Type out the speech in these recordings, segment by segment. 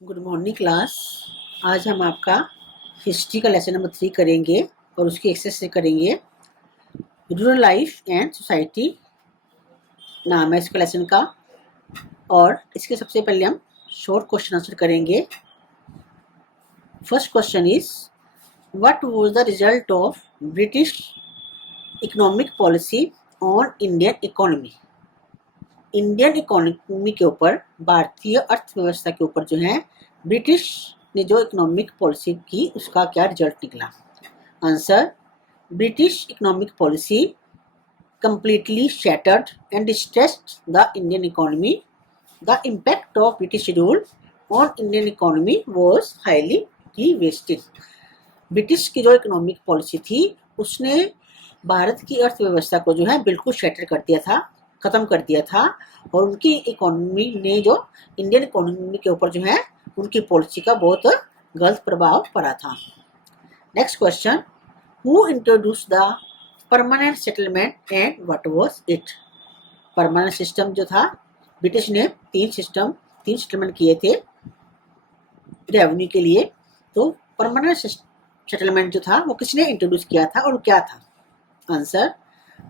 Good morning class. आज हम आपका हिस्ट्री का लेसन नंबर 3 करेंगे और उसकी एक्सरसाइज से करेंगे। रूरल लाइफ एंड सोसाइटी नाम है इसका लेसन का, और इसके सबसे पहले हम शॉर्ट क्वेश्चन आंसर करेंगे। First question is, what was the result of British economic policy on Indian economy. Indian economy के ऊपर, भारतीय अर्थव्यवस्था के ऊपर जो है ब्रिटिश ने जो इकोनॉमिक पॉलिसी की उसका क्या रिजल्ट निकला। Answer, British economic policy completely shattered and distressed the Indian economy. The impact of British rule on Indian economy was highly devastating. British की जो इकोनॉमिक पॉलिसी थी उसने भारत की अर्थव्यवस्था को जो है बिल्कुल शैटर कर दिया था, ख़त्म कर दिया था, और उनकी इकोनॉमी ने जो इंडियन इकोनॉमी के ऊपर जो है उनकी पॉलिसी का बहुत गलत प्रभाव पड़ा था। Next question, who introduce the permanent settlement and what was it. Permanent system जो था, ब्रिटिश ने तीन सेटलमेंट किए थे रेवेन्यू के लिए, तो परमानेंट सेटलमेंट जो था वो किसने इंट्रोड्यूस किया था और क्या था। Answer,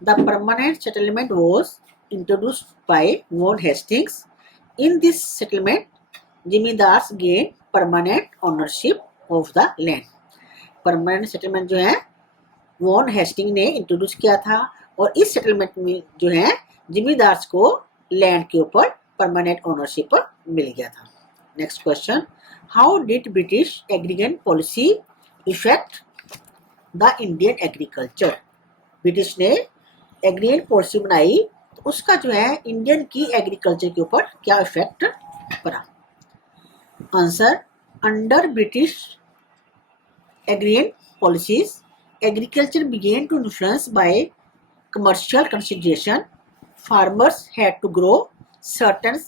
the permanent settlement was introduced by Warren Hastings. In this settlement zamindars gain permanent ownership of the land. Permanent settlement जो है वॉन हेस्टिंग ने इंट्रोड्यूस किया था, और इस सेटलमेंट में जो है जिमीदार्स को लैंड के ऊपर परमानेंट ओनरशिप मिल गया था। Next question, how did British aggregate policy effect the Indian agriculture. British ने एग्रीगेट पॉलिसी बनाई तो उसका जो है इंडियन की एग्रीकल्चर के ऊपर क्या इफेक्ट पड़ा। Answer, under British aggregate policies agriculture began to influence by commercial consideration. Farmers had to grow certain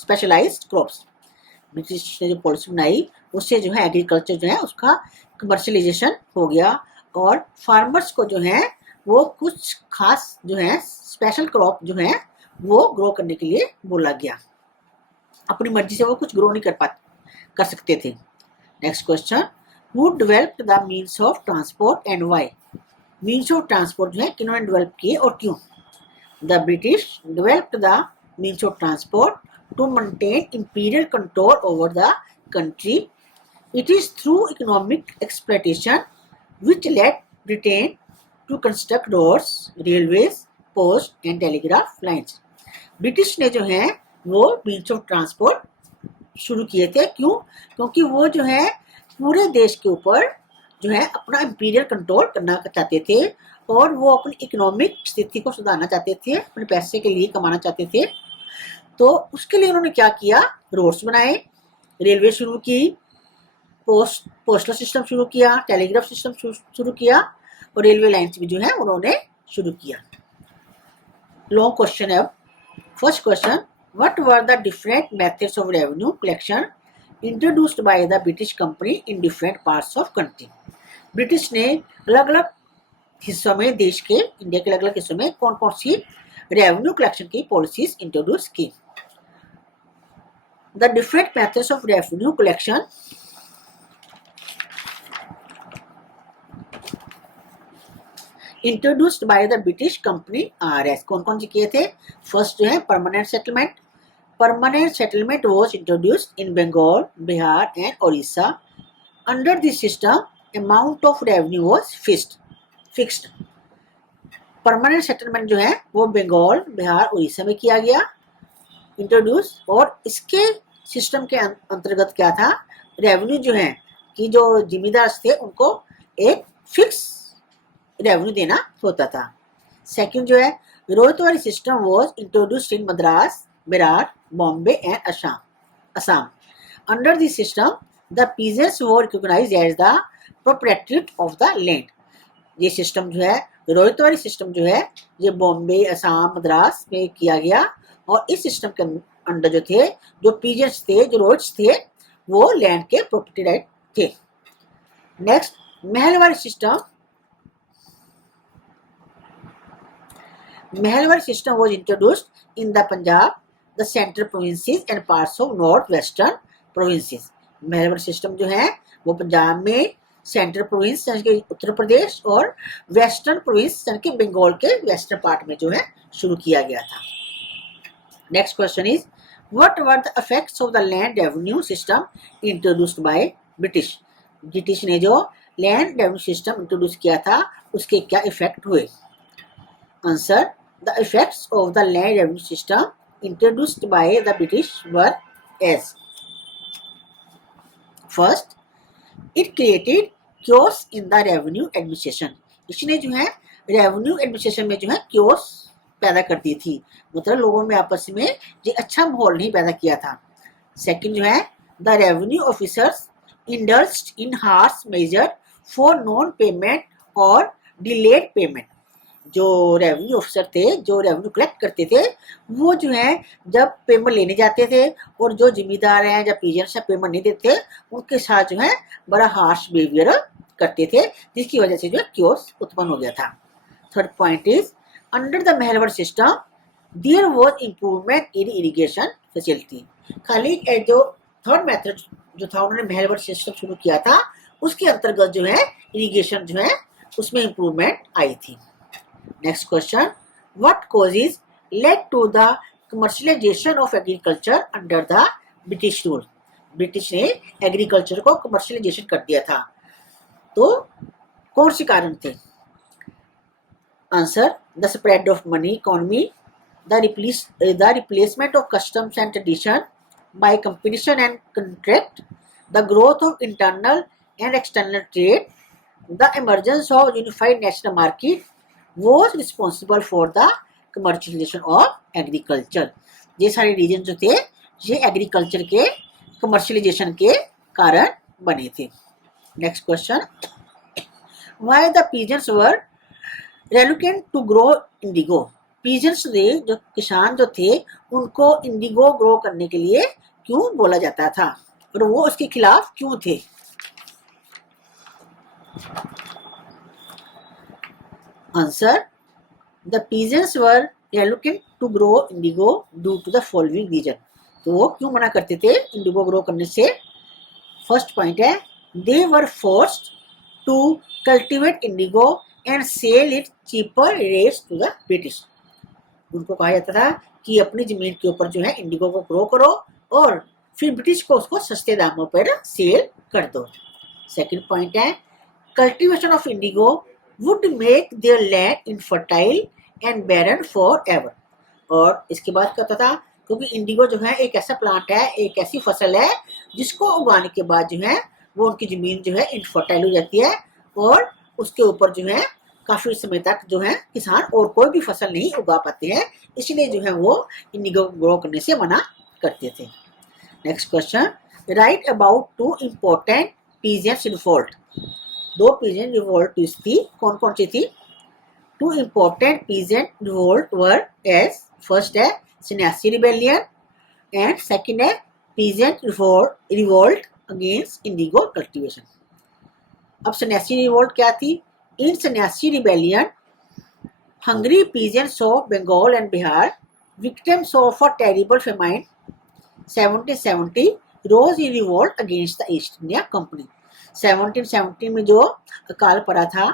specialized crops. British ने जो पॉलिसी बनाई उससे जो है एग्रीकल्चर जो है उसका कमर्शलाइजेशन हो गया, और फार्मर्स को जो है वो कुछ खास जो है स्पेशल क्रॉप जो है वो ग्रो करने के लिए बोला गया। अपनी मर्जी से वो कुछ ग्रो नहीं कर सकते थे। Next question, Who developed the means of transport and why? Means of transport जो है किन्होंने डेवलप किए और क्यों। The British developed the means of transport to maintain imperial control over the country. It is through economic exploitation which led Britain to construct roads, railways, post and telegraph lines. British ने जो है वो means of transport शुरू किए थे। क्यों? क्योंकि वो जो है पूरे देश के ऊपर जो है अपना इंपीरियल कंट्रोल करना चाहते थे, और वो अपनी इकोनॉमिक स्थिति को सुधारना चाहते थे, अपने पैसे के लिए कमाना चाहते थे। तो उसके लिए उन्होंने क्या किया, रोड्स बनाए, रेलवे शुरू की, पोस्टल सिस्टम शुरू किया, टेलीग्राफ सिस्टम शुरू किया, और रेलवे लाइन्स भी जो है उन्होंने शुरू किया। लॉन्ग क्वेश्चन है। First question, what were the different methods of revenue collection introduced by the British company in different parts of country. British ने अलग अलग हिस्सों में, देश के, इंडिया के अलग अलग हिस्सों में कौन कौन सी रेवेन्यू कलेक्शन की पॉलिसीज इंट्रोड्यूस की। The different methods of revenue collection introduced by the British company R S. कौन कौन से किए थे। फर्स्ट जो है permanent settlement. Permanent settlement was introduced in Bengal, Bihar and Orissa. Under this system, amount of revenue was fixed. Permanent settlement जो है वो बंगाल, बिहार, उड़ीसा में किया गया इंट्रोड्यूस, और इसके सिस्टम के अंतर्गत क्या था, रेवेन्यू जो है कि जो जिम्मेदार थे उनको एक फिक्स रेवेन्यू देना होता था। सेकंड जो है रोयतवारी system was introduced in Madras, Berar, Bombay and Assam. Under this system, the peasants were recognized as the proprietorship of the land. ये सिस्टम जो है रोयतवारी सिस्टम जो है ये बॉम्बे, असम, मद्रास में किया गया, और इस सिस्टम के अंडर जो थे, जो पीजेंट्स थे, जो रोड्स थे, वो लैंड के प्रॉपर्टी राइट थे। Next, Mahalwari system. Mahalwari system was introduced in the Punjab, the central provinces and parts of northwestern provinces. Mahalwar system जो है वो पंजाब में सेंट्रल प्रोविंस यानी कि उत्तर प्रदेश और वेस्टर्न प्रोविंस यानी कि बंगाल के वेस्टर्न पार्ट में जो है शुरू किया गया था। Next question is what were the effects of the land revenue system introduced by British. British ने जो लैंड रेवेन्यू सिस्टम इंट्रोड्यूस किया था उसके क्या इफेक्ट हुए। Answer the effects of the land revenue system introduced by the British were as first it created cures in the revenue administration. इसने जो है रेवेन्यू एडमिनिस्ट्रेशन में जो है क्योर्स पैदा कर दी थी, मतलब लोगों में आपस में ये अच्छा माहौल नहीं पैदा किया था। सेकंड जो है the revenue officers indulged in harsh measure for non payment और डिलेड पेमेंट। जो रेवेन्यू ऑफिसर थे, जो रेवेन्यू कलेक्ट करते थे, वो जो है जब पेमेंट लेने जाते थे और जो जिम्मेदार हैं या पीजेंट्स पेमेंट नहीं देते उनके साथ जो है बड़ा हार्श बिहेवियर करते थे, जिसकी वजह से जो है क्योर्स उत्पन्न हो गया था। Third point is under the Mahalwar system there was improvement in irrigation facility. खाली जो थर्ड मेथड जो था उन्होंने महलवर सिस्टम शुरू किया था उसके अंतर्गत जो है इरिगेशन जो है उसमें इंप्रूवमेंट आई थी। Next question what causes led to the commercialisation of agriculture under the British rule. British ने एग्रीकल्चर को कमर्शियलाइजेशन कर दिया था, तो कौन से कारण थे। Answer the spread of money economy, the replacement of customs and tradition by competition and contract, the growth of internal and external trade, the emergence of unified national market was responsible for the commercialization of agriculture। ये सारे reason जो थे ये agriculture के commercialisation के कारण बने थे। Next question why the peasants were reluctant to grow indigo. Peasants ने जो किसान जो थे उनको इंडिगो ग्रो करने के लिए क्यों बोला जाता था और वो उसके खिलाफ क्यों थे। Answer the peasants were reluctant to grow indigo due to the following reason। तो वो क्यों मना करते थे इंडिगो ग्रो करने से। फर्स्ट पॉइंट है they were forced to cultivate indigo and sell it cheaper rates to the British। उनको कहा जाता था कि अपनी जमीन के ऊपर जो है इंडिगो को ग्रो करो और फिर ब्रिटिश को उसको सस्ते दामों पर सेल कर दो। सेकंड पॉइंट है cultivation of Indigo would make their land infertile and barren forever। और इसके बाद क्या होता था क्योंकि इंडिगो जो है एक ऐसा प्लांट है, एक ऐसी फसल है जिसको उगाने के बाद जो है वो उनकी जमीन जो है इनफर्टाइल हो जाती है और उसके ऊपर जो है काफी समय तक जो है किसान और कोई भी फसल नहीं उगा पाते हैं, इसलिए जो है वो इंडिगो ग्रो करने से मना करते थे। Next question write about two important peasants revolt. दो पीजेंट रिवोल्ट थी, कौन कौन सी थी। Two important peasant revolt were as first है सन्यासी रिबेलियन एंड सेकंड है peasant revolt against indigo cultivation. अब सन्यासी रिवोल्ट क्या थी। In Sanyasi rebellion hungry peasants of Bengal and Bihar victims of a terrible famine 1770 rose in revolt against the East India Company. 1770 में जो अकाल पड़ा था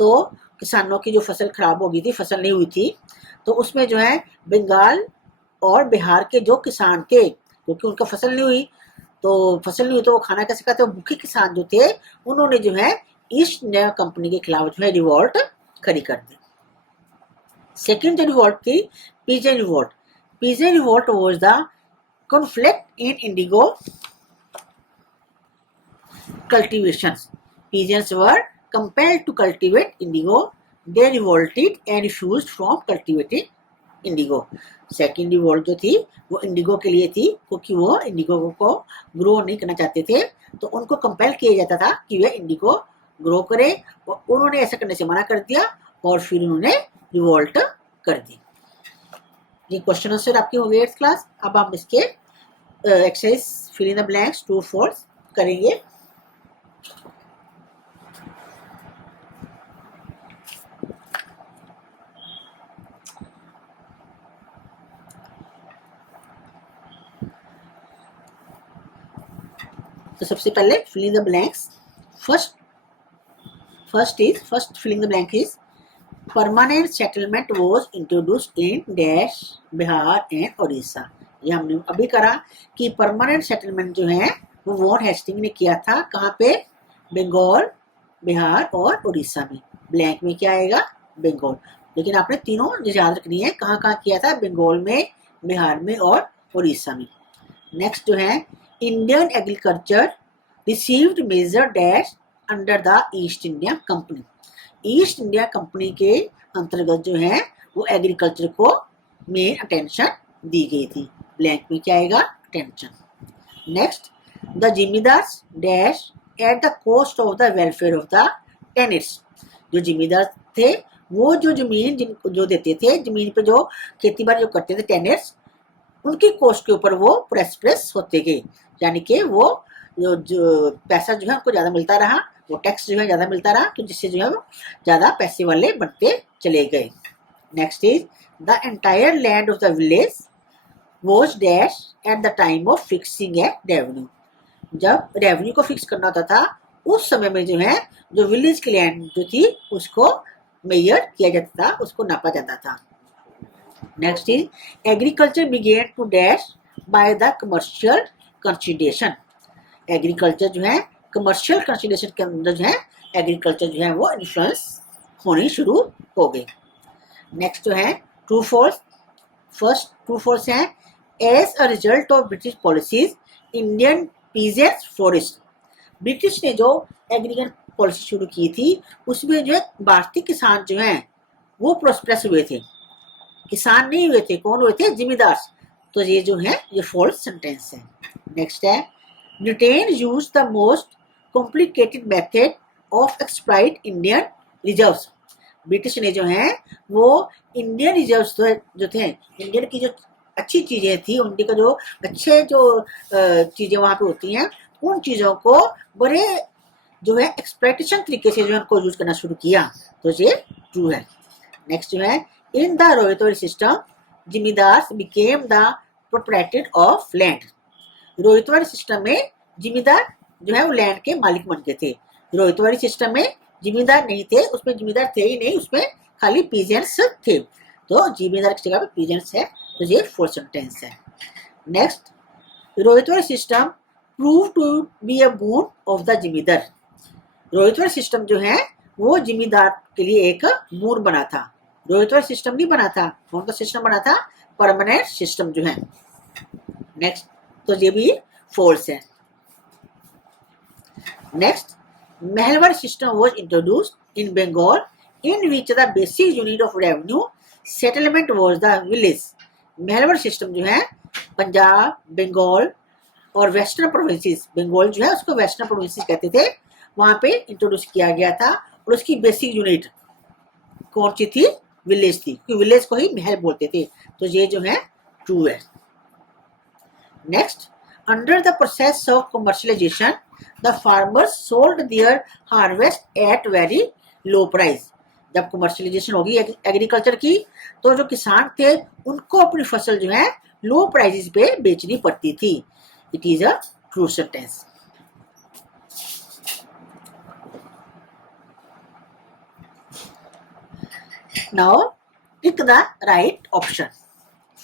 तो किसानों की जो फसल खराब हो गई थी, फसल नहीं हुई थी, तो उसमें जो है बंगाल और बिहार के जो किसान थे क्योंकि उनका फसल नहीं हुई तो वो खाना कैसे खाते, वो भूखे किसान जो थे उन्होंने जो है ईस्ट इंडिया कंपनी के खिलाफ जो है रिवोल्ट खड़ी कर दी। सेकेंड जो रिवोल्ट थी peasant revolt. Peasant revolt was the conflict in Indigo cultivations। Peasants were compelled to cultivate indigo. They revolted and refused from cultivating indigo। Second revolt जो थी वो इंडिगो के लिए थी क्योंकि वो इंडिगो को ग्रो नहीं करना चाहते थे, तो उनको कंपेल किया जाता था कि वे इंडिगो ग्रो करे और उन्होंने ऐसा करने से मना कर दिया और फिर उन्होंने रिवोल्ट कर दी। ये क्वेश्चन आंसर आपके हो गए 8th क्लास। अब हम इसके exercise fill in the blanks true false करेंगे। तो सबसे पहले filling the blanks. First filling the blank is permanent settlement was introduced in dash Bihar and Orissa. ये हमने अभी करा कि परमानेंट सेटलमेंट जो है वो वॉन हेस्टिंग ने किया था, कहाँ पे? बंगाल, बिहार और उड़ीसा में। ब्लैंक में क्या आएगा? बंगाल। लेकिन आपने तीनों याद रखनी है, कहाँ कहाँ किया था? बंगाल में, बिहार में और उड़ीसा में। नेक्स्ट जो है Indian agriculture received major dash under the East India Company. East India Company के अंतर्गत जो है वो एग्रीकल्चर को मेन अटेंशन दी गई थी। ब्लैंक में क्या आएगा? Attention. Next the zamindars dash at the cost of the welfare of the tenants. जो जिमीदार थे वो जो जमीन जिनको जो देते थे, जमीन पे जो खेती बाड़ी जो करते थे टेनेंट्स, उनकी कॉस्ट के ऊपर वो प्रेस होते गए, यानी कि वो जो पैसा जो है उनको ज़्यादा मिलता रहा, वो टैक्स जो है ज़्यादा मिलता रहा, तो जिससे जो है वो ज़्यादा पैसे वाले बनते चले गए। Next is the entire land of the village was dash at the time of fixing a revenue. जब रेवेन्यू को फिक्स करना होता था उस समय में जो है जो विलेज की लैंड जो थी उसको मेजर किया जाता था, उसको नापा जाता था। Next is agriculture began to dash by the commercial consideration. Agriculture जो है कमर्शियल कंसिडरेशन के अंदर जो है एग्रीकल्चर जो है वो इन्फ्लुएंस होनी शुरू हो गई। नेक्स्ट जो है true false. First true false है as a result of British policies Indian peasants flourished. British ने जो एग्रीकल्चर पॉलिसी शुरू की थी उसमें जो है भारतीय किसान जो हैं वो प्रोस्पेरस हुए थे, किसान नहीं हुए थे। कौन हुए थे? जिमीदार। तो ये जो है ये फॉल्स सेंटेंस है। नेक्स्ट है Britain use the most complicated method of exploit Indian reserves. British ने जो है वो इंडियन रिजर्व्स जो थे, इंडियन की जो अच्छी चीजें थी, उनकी का जो अच्छे जो चीजें वहां पे होती हैं, उन चीजों को बड़े जो है एक्सप्लॉइटेशन तरीके से जो है उनको यूज करना शुरू किया। तो ये ट्रू है। नेक्स्ट जो है in the Ryotwari system zamindar became the proprietor of land. Ryotwari system में जिमीदार जो है वो लैंड के मालिक बन गए थे। रोहितवाड़ी सिस्टम में जिमीदार नहीं थे, उसमें जिमीदार थे ही नहीं, उसमें खाली पीजेंट्स थे। तो जिमीदार की जगह पे पीजेंट्स है, तो ये फॉल्स सेंटेंस है। Next Ryotwari system prove to be a boon of the zamindar. Ryotwari system जो है वो जिमीदार के लिए एक बून बना था। रोहितवाड़ी सिस्टम नहीं बना था, कौन सा सिस्टम बना था? परमानेंट सिस्टम जो है। नेक्स्ट तो ये भी फॉल्स है। Next Mahalwari system was introduced in Bengal in which the basic unit of revenue settlement was the village. Mahalwari system जो है पंजाब, बंगाल और वेस्टर्न प्रोविंसेस, बंगाल जो है उसको वेस्टर्न प्रोविंसेस कहते थे, वहां पे इंट्रोड्यूस किया गया था। और उसकी बेसिक यूनिट कौन सी थी? विलेज थी, क्योंकि विलेज को ही महल बोलते थे। तो ये जो है ट्रू है। Next under the process of commercialisation the farmers sold their harvest at very low price. जब कमर्शियलाइजेशन होगी एग्रीकल्चर की, तो जो किसान थे उनको अपनी फसल जो है लो प्राइसेस पे बेचनी पड़ती थी। It is a true sentence. Now pick the right option.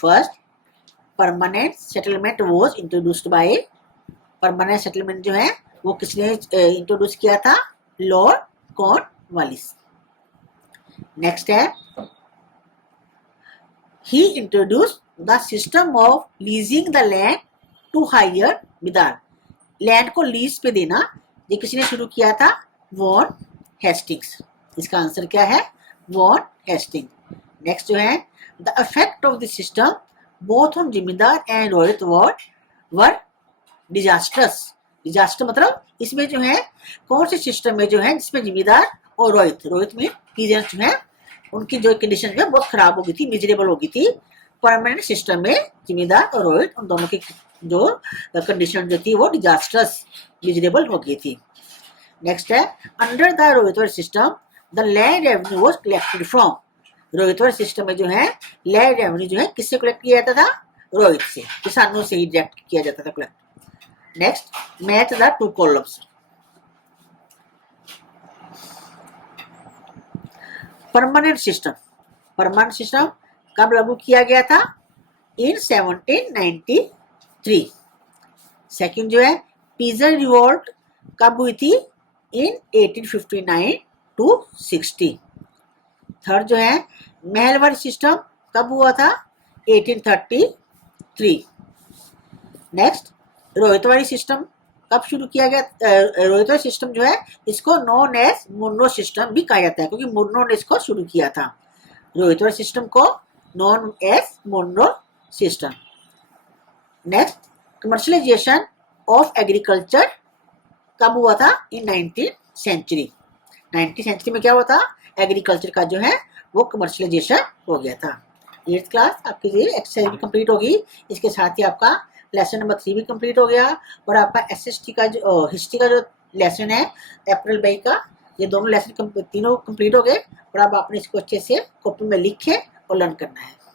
First, permanent settlement was introduced by, permanent settlement जो है वो किसने इंट्रोड्यूस किया था? Lord Cornwallis. नेक्स्ट है he introduced the system of leasing the land to hire Bidar. Land को lease पे देना ये किसने शुरू किया था? Von Hastings. इसका आंसर क्या है? Von Hasting. नेक्स्ट जो है the effect of the system both on zamindar and Ryotwari disasters. Disaster मतलब इसमें जो है कौन से सिस्टम में जो है जिसमें जिमीदार और रोहित में पीजेंट्स जो है उनकी जो कंडीशन जो है बहुत खराब हो गई थी, मिजरेबल हो गई थी। परमानेंट सिस्टम में जिमीदार और रोहित उन दोनों की जो कंडीशन जो थी वो डिजास्टर्स, मिजरेबल हो गई थी। नेक्स्ट है under the Ryotwari system the land revenue was collected from. Ryotwari system में जो है लैंड रेवेन्यू जो है किससे कलेक्ट किया जाता था? रोहित से, किसानों से ही डायरेक्ट किया जाता था collect. Next, match the two columns. Permanent system, permanent system कब लागू किया गया था? इन 1793। सेकंड जो है पिजन रिवॉल्ट कब हुई थी? इन 1859 टू 60। थर्ड जो है महलवाड़ी सिस्टम कब हुआ था? 1833। नेक्स्ट, रोहितवाड़ी सिस्टम कब शुरू किया गया? रोहितवाड़ी सिस्टम जो है इसको नॉन एज मुन्नो सिस्टम भी कहा जाता है, क्योंकि मुन्नो ने इसको शुरू किया था। रोहितवाड़ी सिस्टम को known as Munro system. Next, commercialisation of agriculture कब हुआ था? इन 19th सेंचुरी। 19th सेंचुरी में क्या हुआ था? एग्रीकल्चर का जो है वो कमर्शलाइजेशन हो गया था। 8th क्लास आपकी एक्सरसाइज भी कंप्लीट होगी, इसके साथ ही आपका लेसन नंबर 3 भी कंप्लीट हो गया, और आपका एसएसटी का जो हिस्ट्री का जो लेसन है अप्रैल मई का, ये दोनों लेसन तीनों कंप्लीट हो गए, और अब आपने इसको अच्छे से कॉपी में लिख के और लर्न करना है।